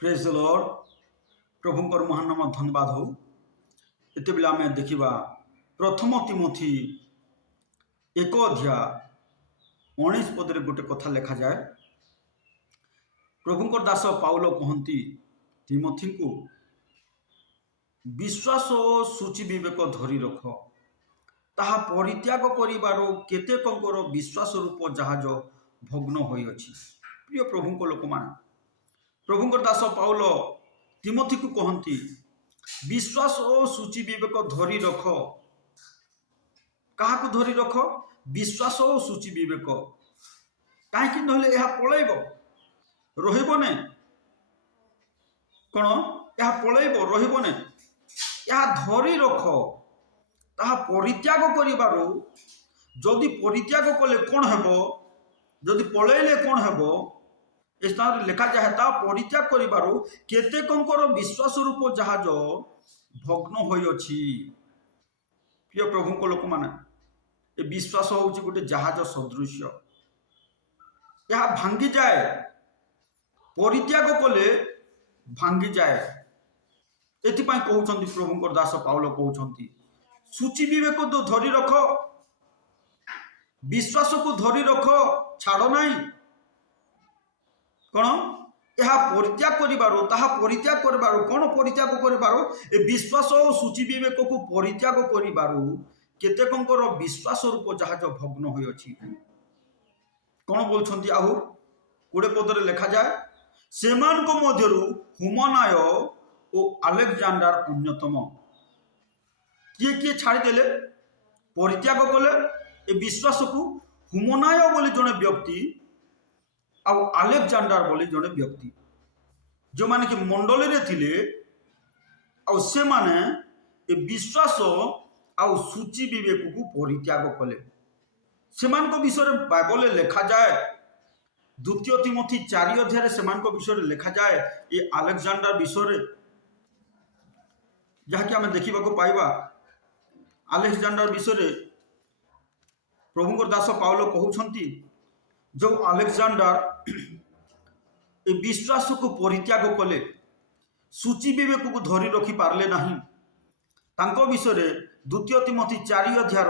Praise the Lord. प्रभुंकर महान नाम धन्यवाद हो। एते बेला आमे देखिबा प्रथम तिमोथी 1 अध्याय 19 पदरे गोटे कथा लेखा जाए। प्रभुंकर दास पाउल कहती तिमोथी को विश्वास और सूची विवेक धरी रख, ताहा परित्याग करिबारो केतेकंकर विश्वास रूप जहाज भग्न होइअछि। प्रिय प्रभुंक लोक मान, प्रभुंकर दास पाउल तिमोथी को कहती विश्वास और सूची विवेक धरी रख। क्या धरी रख? विश्वास और सूची विवेक। कहीं नहले यह पलैब रही कौन यह पलैब रही यह धरी रख। ताहा परित्याग करिबारो, जदि परित्याग कले कौन हेबो, जदि पलैले कौन हेबो, इस स्थान लिखा जाए ता परित्याग करिबारो केतेकंकर विश्वास रूप जहाज भग्न होइअछि। प्रिय प्रभुंक लोक माने, ए विश्वास होउछि गोटे जहाज सदृश। यह भांगी जाए, परित्याग कले भांगी जाए। एथिपाई कहउछन्ति प्रभुंकर दास पाउल कहउछन्ति सूची विवेक तो धरी रख, विश्वास को धरी रख, छाड़ नाही। कौन यह परित्याग करिबारो, ताहा परित्याग करिबारो, कौन परित्याग करिबारो? ए विश्वास और सूची विवेक को परित्याग करिबारो केतेकंकर विश्वास रूप जहाज भग्न होइअछि। कौन बोलछन्ति आहु 20 पदरे लेखा जाए, सेमानक मध्यरु हुमनाय और अलेक्जेंडर अन्यतम। किए किए छाड़ी देले, परित्याग कले ए विश्वास को। हुमनाय बोली जने व्यक्ति आउ अलेक्जेंडर बोली जने व्यक्ति, जो माने कि मंडली रे थिले, आउ से माने ए विश्वास आउ सूची विवेक को परित्याग कले। सेमान को विषय बाइबल लेखा जाए, 2 तिमोथी 4 अध्याय सेमान को विषय लेखा जाए। ये अलेक्जेंडर विषय जहाँकि आम देखा पाइबा, अलेक्जेंडर विषय प्रभुंकर दास पाउल कहउछन्ति जो अलेक्जेंडर ए विश्वास को परित्याग कले, सूची विवेक को धरी रखी पारले नहीं। तांको विषय 2 तिमोथी 4 अध्याय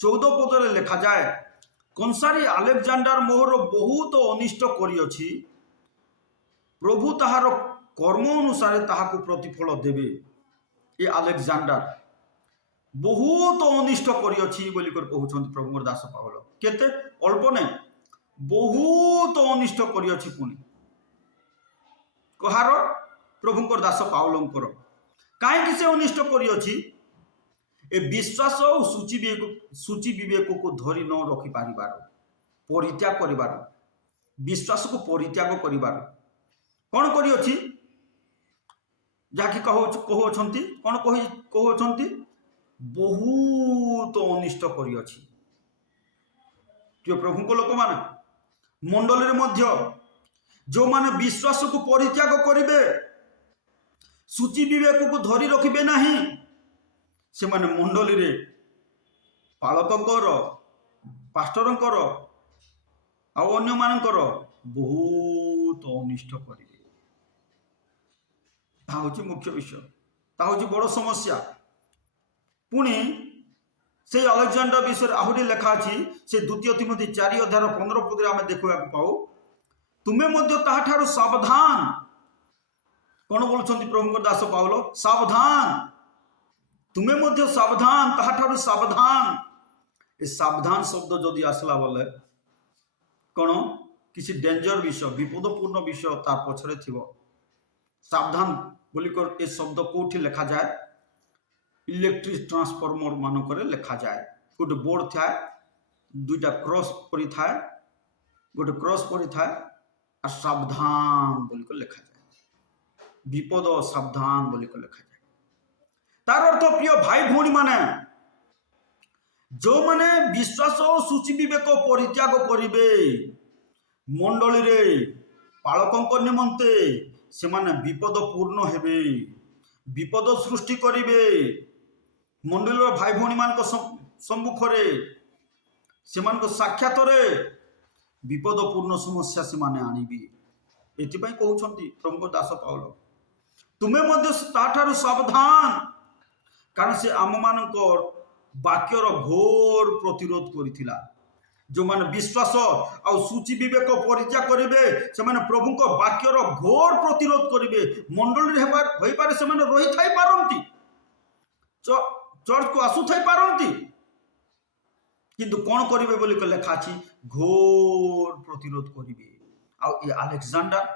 14 पदरे लेखा जाए, कंसारी अलेक्जेंडर मोहर बहुत अनिष्ट करिअछि, प्रभु ताहार कर्म अनुसार ताहाको प्रतिफल देवे। ये अलेक्जेंडर बहुत अनिष्ट करिअछि बोली कर कहउछन्ति प्रभुंकर दास पाउल। केते अल्प ने बहुत अनिष्ट करिअछि। पुनी कहार? प्रभुंकर दास पाउलंकर। काहे से अनिष्ट करिअछि? ए विश्वास और सूची विवेक को धरी न रखी पारिबार, परित्याग करिबार, विश्वास को परित्याग करिबार कौन करिअछि? जाकि कहउछन्ति कौन कहउछन्ति बहुत अनिष्ट करिअछि। प्रिय प्रभुंक लोक माने, मंडली मध्य जो माने विश्वास को परित्याग करिवे, सूची विवेक को धरी रखिबे नहीं, से माने मंडली रे पालकंकर, पास्टरंकर आउ अन्य मानकर बहुत अनिष्ट करिवे। ता होछि मुख्य विषय, ता होछि बड़ समस्या। पुणी से अलेक्जेंडर विषय आहुरी लेखा अछि, से 2 तिमोथी 4 अध्याय 15 पदरे आमे देखा पाऊ, तुमे मध्य ताहाठारु सावधान। कौन बोलछन्ति प्रभुंकर दास पाउल? सावधान, तुमे मध्य सावधान, ताहाठारु सावधान। ए सावधान शब्द जदि आसला बोले कौन किसी डेंजर विषय, विपदपूर्ण विषय तार पछरे थिबो। सावधान बोलिकर ए शब्द कोठी लेखा जाए? इलेक्ट्रिक ट्रांसफॉर्मर मानकर लेखा जाए। गोटे बोर्ड थाए, 2टा क्रॉस परी थाए, गोटे क्रॉस परी थाए और सावधान बोलिकर लेखा जाए। विपद सावधान बोलिकर लेखा जाए। तार अर्थ प्रिय भाई भौणी माने, जो माने विश्वास और सूची विवेक परित्याग करिवे मंडली रे पालकंक निमंते, से माने विपदपूर्ण हेबे, विपद सृष्टि करिवे। मंडलीर भाई भौणी मान सम्मुखरे, से साक्षात विपदपूर्ण समस्या से माने आनिबे। एथिपाई कहउछंती प्रभु दास पाउल तुमे मध्य ताठारु सावधान कारण से आम मानक वाक्यर घोर प्रतिरोध करिथिला जो माने विश्वास आ सूची विवेक परित्याग करेंगे से माने प्रभु को वाक्यर घोर प्रतिरोध करेंगे मंडली होई पारे से माने रही थाई पारंती चर्च को आसु थाई पारंती किंतु कौन करेंगे बोली लेखा अछि घोर प्रतिरोध करेंगे आ ये अलेक्जेंडर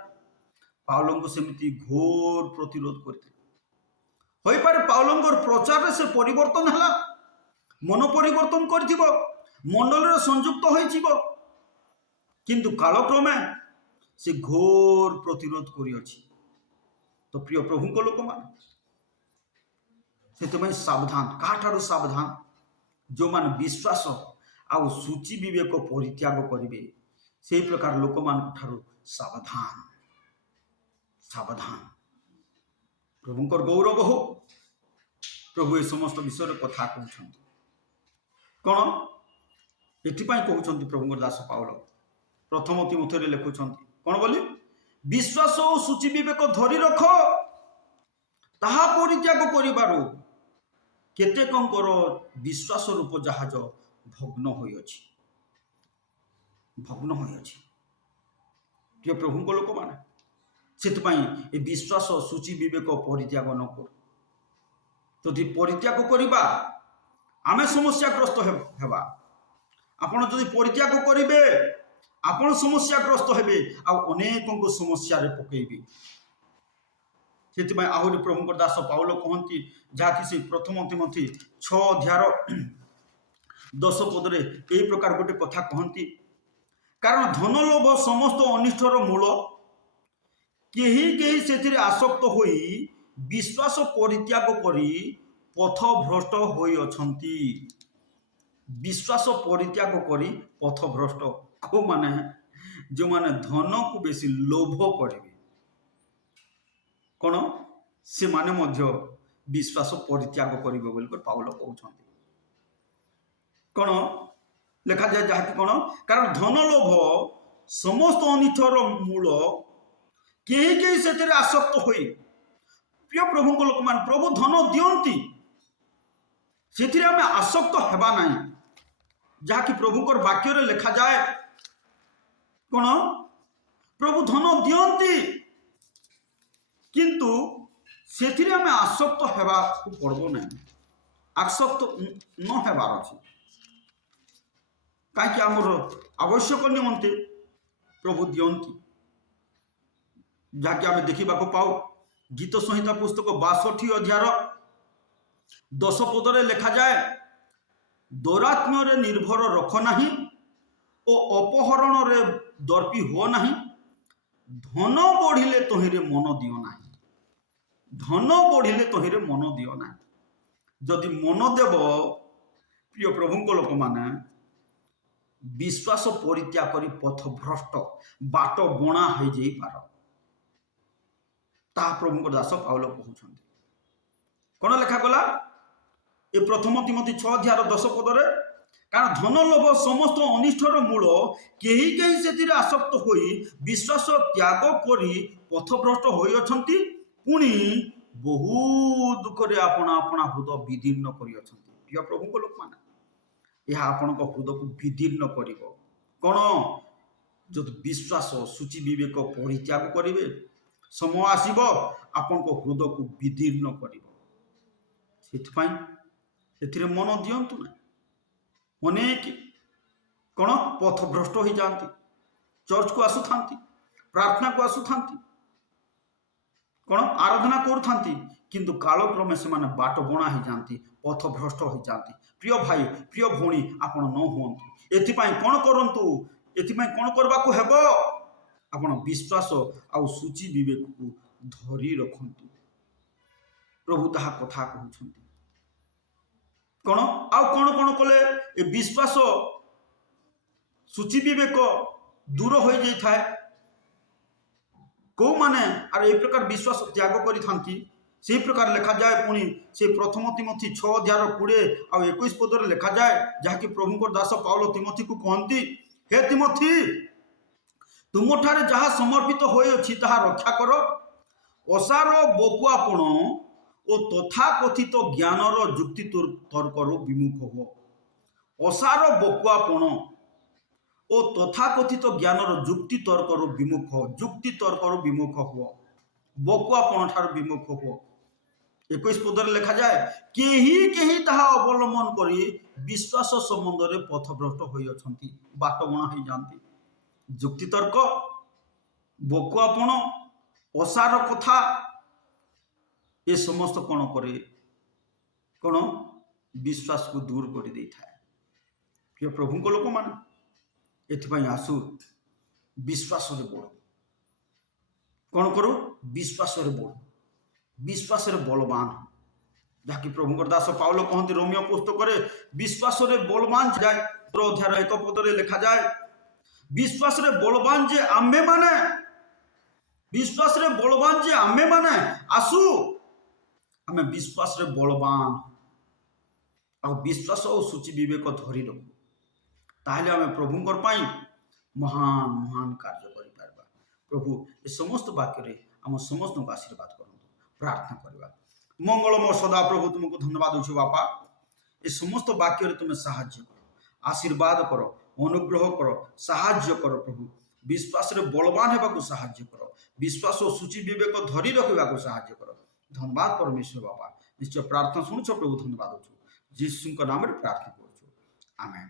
पाउलों को सेमिति घोर प्रतिरोध करते होई पारे पाउलों प्रचार से परिवर्तन हला मन परिवर्तन करथिबो मंडल संयुक्त हो किंतु कालक्रमे से घोर प्रतिरोध करियछि तो प्रिय प्रभु को लोक मान से सावधान काठारु सावधान जो मान विश्वास आउ सूची विवेक परित्याग करिवे से प्रकार लोक मान ठारु सावधान सावधान प्रभुंकर गौरव हो प्रभु ए समस्त विषय कथा कहउछन्ति कौन एथिपाई कहउछन्ति प्रभु दास पाउल प्रथम तिमोथी लिखुछन्ति कौन बोली विश्वास और सूची विवेक धरी रख ताहा परित्याग करिबारु केतेकंकर विश्वास रूप जहाज भग्न होइअछि प्रिय प्रभु को लोक माने सेतपाई ए विश्वास सूची विवेक परित्याग न कर जदि परित्याग करिबा आमे समस्याग्रस्त हेबा आपण जदि परित्याग करिवे आपण समस्याग्रस्त हेबे आ अनेक समस्या रे पकेबे सेतपाई आहुरी प्रभु दास पाउल कहंती जाकि से प्रथम तिमोथी 6 अध्याय 10 पदरे एही प्रकार गोटे कथा कहंती कारण धन लोभ समस्त अनिष्टर मूल केही केही सेथिरे आसक्त होई विश्वास परित्याग करी पथ भ्रष्ट होई अछंती विश्वास परित्याग करी पथ भ्रष्ट को माने जो माने धन को बेसी लोभ करेंगे कौन से माने मध्य विश्वास परित्याग करेंगे बोल पाउल कहउछंती कौन लेखा जाए जहाँकि कौन कारण धन लोभ समस्त अनिष्टर मूल केही केही सेथिरे आसक्त होई प्रिय प्रभु को लोक मान प्रभु धन दियंती सेथिरे हमें आसक्त हेबा नहीं जहाँकि प्रभुकर वाक्य रे लिखा जाए कौन प्रभु धन दियंती किंतु सेथिरे हमें आसक्त हेबा को पड़बो नहीं आसक्त न हेबार अछि काहे कि हमर आवश्यक निमंते प्रभु दियंती जहाँकि आम देखा पाऊ गीत संहिता पुस्तक 62 अध्याय 10 पदरे लिखा जाए दौरात्म्य रे निर्भर रख नाही ओ अपहरण रे दर्पी हो नाही धन बढ़िले तोहिरे मन दियो नाही धन बढ़िले तोहिरे मन दियो नाही जदि मन देव प्रिय प्रभु को लोक माने विश्वास परित्याग करी पथ भ्रष्ट बाट बणा हो जाई पार ता प्रभु दास पाउल कहउछन्ति कौन लेखा गला ए प्रथम तिमोथी 6 अध्याय 10 पदरे कारण धन लोभ समस्त अनिष्टर मूल केही केही सेतिरे आसक्त होई विश्वास त्याग करी पथभ्रष्ट होई अछंती पुणी बहु दुख रे आपना आपना हृदय विदीर्ण करी अछंती प्रिय प्रभु को लोक माने यह आपन को हृदय को विदीर्ण करिवो कोन जद विश्वास सूची विवेक परित्याग करिवे समय आसीब आपन को हृदय को विदीर्ण कर मन दिंतु ना अनेक कौन पथ भ्रष्ट हो जाती चर्च को आसुता प्रार्थना को आसुता कौन आराधना करुँच किंतु कालक्रमे से माने बाट बणा हो जाती पथ भ्रष्ट हो जाती प्रिय भाई प्रिय भौणी आपण न हूँ एथिपाई कौन करंतु एथिपाई कौन करबा को हेबो आपण विश्वास आउ सूची विवेक को धरी रखंतु प्रभु ताहा कथा कहउछंती कौन आउ कौन कौन कले ए विश्वास सूची विवेक दूर हो जाई थाए को माने आर ए प्रकार विश्वास त्याग करि थांती से प्रकार लिखा जाए पुणी से प्रथम तिमोथी 6 अध्याय 20 आ 21 पदरे लिखा जाए जहाँकि प्रभुकर दास पाउल तिमोथी को कहती हे तिमोथी तुमठारे जहाँ समर्पित होइअछि ताहा रक्षा कर। असार बकुआपण ओ तथाकथित ज्ञानर जुक्ति तर्कर विमुख हो। असार बकुआपण ओ तथाकथित ज्ञानर जुक्ति तर्कर विमुख हो। जुक्ति तर्कर विमुख हो, बकुआपण ठार विमुख हो। 21 पदरे लिखा जाए, केही केही ताहा अवलंबन करी विश्वास संबंध में पथभ्रष्ट होइअछंती, बाटबणा हो जाती। जुक्ति तर्क, बकुआपण, असार कथा, ये समस्त कौन करे, कौन विश्वास को दूर कर दे थाए। प्रिय प्रभु को लोक माने एथिपाई आसु विश्वास रे बड़, कौन करू, विश्वास रे बड़, विश्वास रे बलवान, जहाँकि प्रभु दास पाउल कहते रोमियो पुस्तक विश्वास रे बलवान जाए। अध्याय 1 पदरे लिखा जाए, विश्वास रे बलवान जे आमे माने, विश्वास रे बलवान जे आमे माने आसु आमे विश्वास रे बलवान आ विश्वास और सूची विवेक धरी रखु, ताहले आमे प्रभुंकर पाई महान महान कार्य करि पारबा। प्रभु ए समस्त वाक्य रे हम समस्त को आशीर्वाद करंतु। प्रार्थना करबा। मंगलमय सदा प्रभु तुमको धन्यवाद देछु बापा, ए समस्त वाक्य रे तुम साहाय्य करो, आशीर्वाद करो, अनुग्रह करो, साहाय्य करो। प्रभु विश्वास रे बलवान हेबा को साहाय्य करो, विश्वास और सूची विवेक धरी रखिबा को साहाय्य करो। धन्यवाद परमेश्वर बापा, निश्चय प्रार्थना सुनुछ प्रभु, धन्यवाद देछु। यीशु के नाम रे प्रार्थना करूछु, आमेन।